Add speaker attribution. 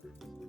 Speaker 1: Thank you.